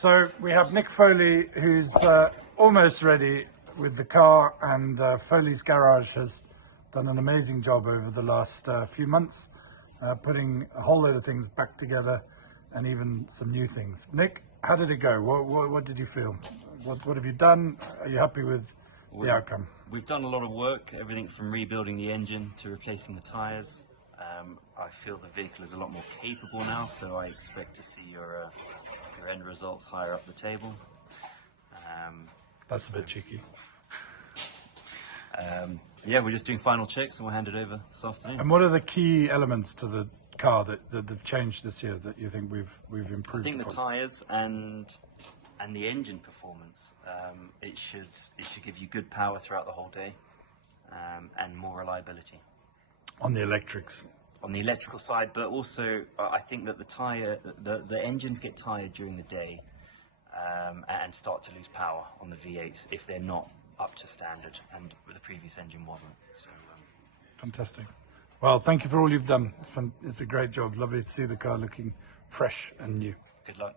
So we have Nick Foley, who's almost ready with the car, and Foley's Garage has done an amazing job over the last few months, putting a whole load of things back together and even some new things. Nick, how did it go? What did you feel? What have you done? Are you happy with the outcome? We've done a lot of work, everything from rebuilding the engine to replacing the tyres. I feel the vehicle is a lot more capable now, so I expect to see your end results higher up the table. That's a bit cheeky. Yeah, we're just doing final checks and we'll hand it over this afternoon. And what are the key elements to the car that have changed this year that you think we've improved? I think the tyres and the engine performance. It should give you good power throughout the whole day and more reliability. On the electrics. On the electrical side, but also I think that the engines get tired during the day and start to lose power on the V8s if they're not up to standard, and the previous engine wasn't. So, fantastic. Well, thank you for all you've done. It's a great job. Lovely to see the car looking fresh and new. Good luck.